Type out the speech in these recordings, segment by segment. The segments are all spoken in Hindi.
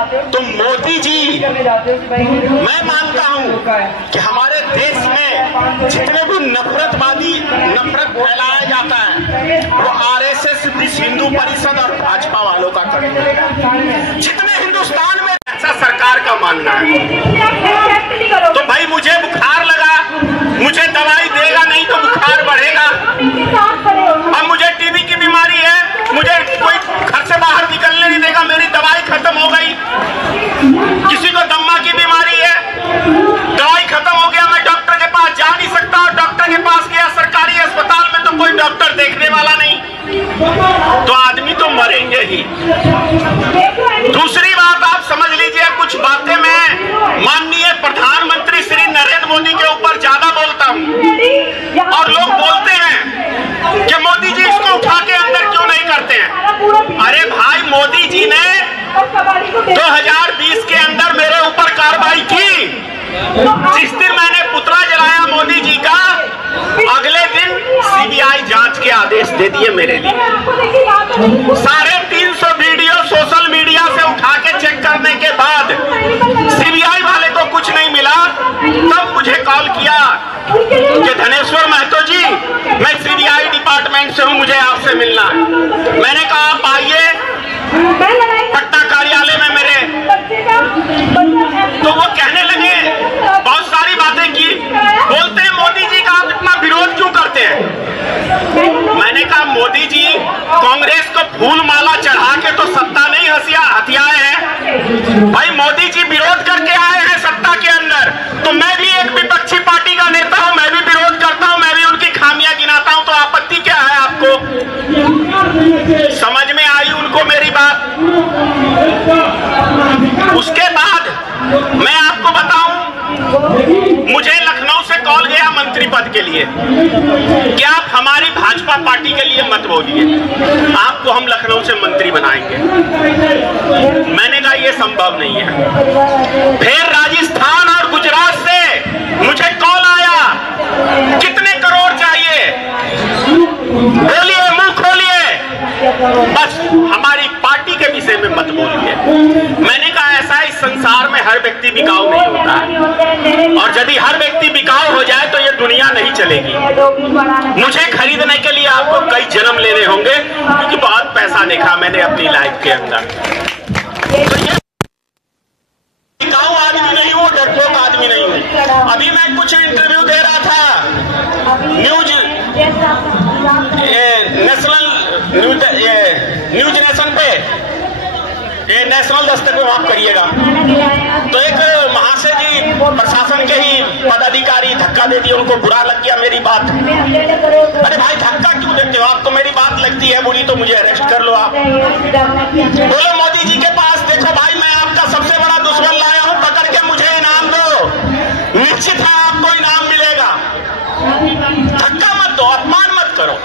तो मोदी जी, मैं मानता हूँ कि हमारे देश में जितने भी नफरत फैलाया जाता है वो आरएसएस, विश्व हिंदू परिषद और भाजपा वालों का काम है। जितने हिंदुस्तान में ऐसा सरकार का मानना है। तो भाई मुझे बुखार लगा, मुझे दवाई देगा नहीं तो बुखार बढ़ेगा। अब मुझे टीबी की बीमारी है, मुझे कोई घर से बाहर निकलने नहीं देगा, मेरी दवाई खत्म हो गई। किसी को दम्मा की बीमारी है, दवाई खत्म हो गया, मैं डॉक्टर के पास जा नहीं सकता। और डॉक्टर के पास गया सरकारी अस्पताल में तो कोई डॉक्टर देखने वाला नहीं, तो आदमी तो मरेंगे ही। दूसरी बात आप समझ लीजिए, कुछ बातें मैं माननीय प्रधानमंत्री श्री नरेंद्र मोदी के ऊपर ज्यादा बोलता हूं और लोग बोलते हैं कि मोदी जी इसको उठा के अंदर क्यों नहीं करते हैं। अरे भाई, मोदी जी ने 2020 के अंदर मेरे ऊपर कार्रवाई की। जिस दिन मैंने पुतला जलाया मोदी जी का, अगले दिन सीबीआई जांच के आदेश दे दिए मेरे लिए। 350 वीडियो सोशल मीडिया से उठा के चेक करने के बाद सीबीआई वाले को कुछ नहीं मिला। तब मुझे कॉल किया कि धनेश्वर महतो जी, मैं सीबीआई डिपार्टमेंट से हूं, मुझे आपसे मिलना है। मैंने कहा आप आइए पटना कार्यालय में मेरे। तो वो कहने लगे, बहुत सारी बातें की, बोलते हैं मोदी जी का आप इतना विरोध क्यों करते हैं। मैंने कहा मोदी जी कांग्रेस को फूल माला चढ़ा के तो सत्ता नहीं हथियाए हैं। भाई मोदी जी विरोध करके आए हैं सत्ता के अंदर, तो मैं भी एक विपक्षी पार्टी का नेता हूं, मैं भी विरोध करता हूं, मैं भी उनकी खामियां गिनाता हूं, तो आपत्ति क्या है आपको। समझ में आई उनको मेरी बात। उसके बाद मैं आपको बताऊं, मुझे लखनऊ से कॉल गया मंत्री पद के लिए कि आप हमारी भाजपा पार्टी के लिए मत बोलिए, आपको हम लखनऊ से मंत्री बनाएंगे। मैंने कहा यह संभव नहीं है। फिर राजस्थान और गुजरात से मुझे कॉल आया, कितने करोड़ चाहिए, बोलिए, मुंह खोलिए, बस हमारी पार्टी के विषय में मत बोलिए। मैंने कहा ऐसा इस संसार में हर व्यक्ति बिकाऊ नहीं होता है, और यदि हर व्यक्ति बिकाऊ हो जाए तो ये दुनिया नहीं चलेगी। मुझे खरीदने के लिए आपको कई जन्म लेने होंगे, क्योंकि बहुत पैसा देखा मैंने अपनी लाइफ के अंदर। तो ये बिकाऊ आदमी नहीं हूँ, डरपोक आदमी नहीं हूँ। अभी मैं कुछ इंटरव्यू दे रहा था न्यूज नेशन पे, ये नेशनल दस्तक पे माफ करिएगा। तो एक महाशय जी प्रशासन के ही पदाधिकारी धक्का दे दिए, उनको बुरा लग गया मेरी बात। अरे भाई धक्का क्यों देते हो, आपको मेरी बात लगती है बुरी तो मुझे अरेस्ट कर लो आप। बोलो मोदी जी के पास, देखो भाई मैं आपका सबसे बड़ा दुश्मन लाया हूं, पकड़ के मुझे इनाम दो, निश्चित है आपको इनाम मिलेगा। धक्का मत दो, अपमान मत करो।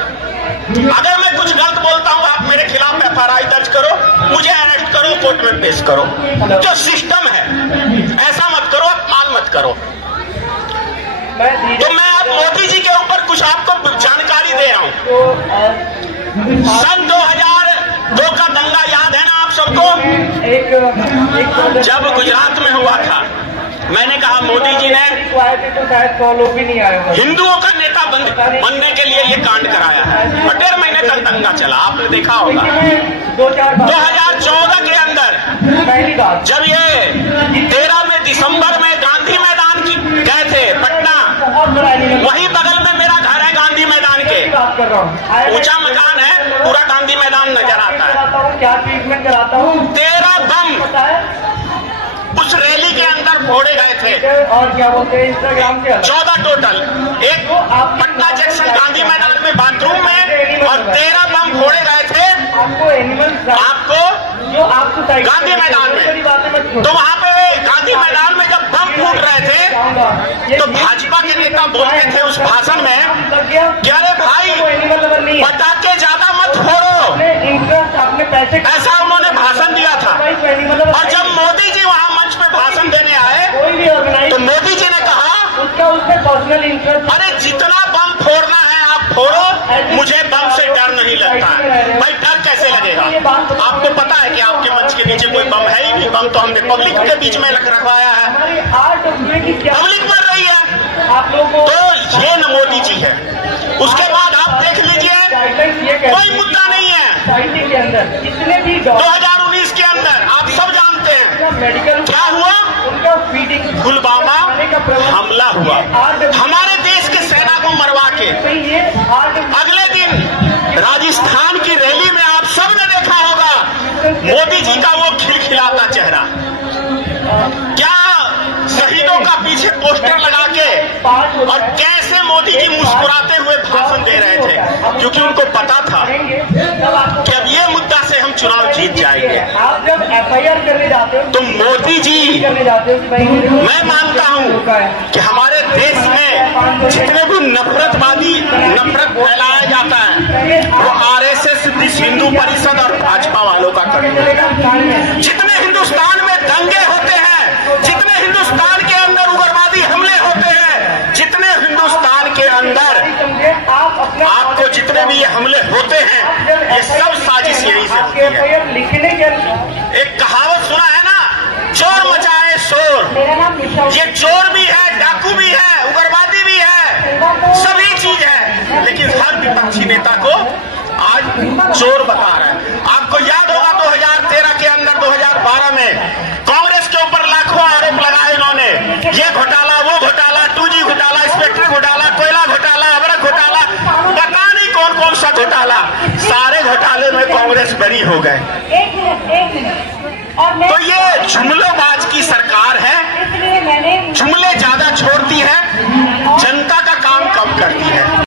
अगर मैं कुछ गलत बोलता हूं, आप मेरे खिलाफ एफआईआर दर्ज करो, मुझे अरेस्ट करो, कोर्ट में पेश करो। जो सिस्टम है ऐसा मत करो, अपमान मत करो। तो मैं अब मोदी जी के ऊपर कुछ आपको जानकारी दे रहा हूं। सन 2002 का दंगा याद है ना आप सबको, जब गुजरात में हुआ था। मैंने कहा मोदी जी ने हिंदुओं का नेता बनने के लिए ये कांड कराया है, और 1.5 महीने तक दंगा चला, आपने देखा होगा। 2014 के अंदर जब ये 13 दिसंबर में गांधी मैदान की गए थे पटना, वही बगल में मेरा घर है गांधी मैदान के, ऊंचा मकान है, पूरा गांधी मैदान नजर आता है। 13 बम उस रैली के अंदर फोड़े गए थे, और क्या बोलते हैं इंस्टाग्राम के 14 टोटल, एक पटना जंक्शन गांधी मैदान में बाथरूम में, और 13 बम फोड़े गए थे आपको गांधी मैदान में। तो वहां पे गांधी मैदान में जब बम फूट रहे थे तो भाजपा के नेता बोलते थे उस भाषण में कि अरे भाई पटाखे ज्यादा मत फोड़ो, ऐसा उन्होंने भाषण दिया था। और जब मोदी जी वहां मंच पे भाषण देने आए तो मोदी जी ने कहा अरे जितना बम फोड़ना है आप फोड़ो, मुझे बम से डर नहीं लगता है। भाई डर कैसे लगेगा, आपको पता है कि आपके मंच के नीचे कोई बम है ही नहीं, बम तो हमने पब्लिक के बीच में रखवाया है, पब्लिक मर रही है। तो ये न मोदी जी है। उसके बाद आप देख लीजिए, कोई मुद्दा नहीं है 2019 के अंदर, आप सब जानते हैं क्या हुआ, पुलवामा हमला हुआ, हमारे देश के सेना को मरवा के। अगले दिन राजस्थान की रैली में आप सब ने देखा होगा मोदी जी का वो खिलखिलाता चेहरा, क्या शहीदों का पीछे पोस्टर लगा के, और कैसे मोदी जी मुस्कुराते हुए भाषण दे रहे थे, क्योंकि उनको पता था कि अब ये मुद्दा से हम चुनाव जीत जाएंगे। आप जब FIR करने जाते हो तो मोदी जी, मैं मानता हूं कि हमारे देश में जितने भी नफरत फैलाया जाता है वो RSS, हिंदू परिषद और भाजपा वालों का कर्म है। जितने हिंदुस्तान में दंगे होते हैं, जितने हिंदुस्तान के अंदर उग्रवादी हमले होते हैं, जितने हिंदुस्तान के अंदर आपको जितने भी ये हमले होते हैं, ये सब साजिश यही से होती है। एक कहावत सुना है ना, चोर मचाए शोर। ये चोर भी है, डाकू भी है, उग्रवादी भी है, सभी चीज है, लेकिन हर विपक्षी नेता को आज चोर बता रहा है। आपको याद होगा 2013 के अंदर 2012 में कांग्रेस के ऊपर लाखों आरोप लगाए इन्होंने, ये घोटाला, वो घोटाला, 2G घोटाला, स्पेक्ट्रम घोटाला, कोयला घोटाला, अबरक घोटाला, पता नहीं कौन कौन सा घोटाला, सारे घोटाले में कांग्रेस बरी हो गए। तो ये जुमलोबाज की सरकार है, जुमले ज्यादा छोड़ती है, जनता का काम कम करती है।